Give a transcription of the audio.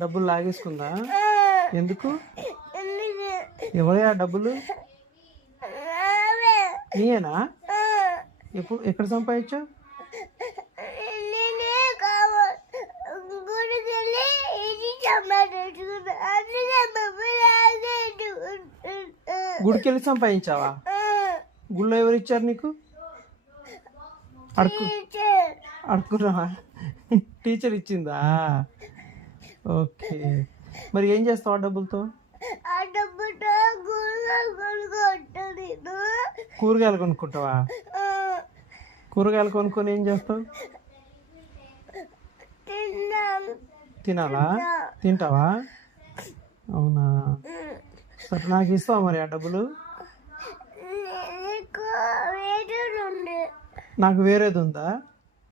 డబ్బులు లాగేసుకుందా? ఎందుకు? ఎవరయ్యా డబ్బులు? నీయేనా? ఎక్కడ సంపాదించావు? గుడికి వెళ్ళి సంపాదించావా? గుళ్ళో ఎవరు ఇచ్చారు నీకు? అడుక్కున్నావా? టీచర్ ఇచ్చిందా? ఓకే. మరి ఏం చేస్తావు ఆ డబ్బులతో? కూరగాయలు కొనుక్కుంటావా? కూరగాయలు కొనుక్కొని ఏం చేస్తావు? తినాలా? తింటావా? అవునా? సరే, నాకు ఇస్తావా మరి ఆ డబ్బులు? నాకు వేరేది ఉందా?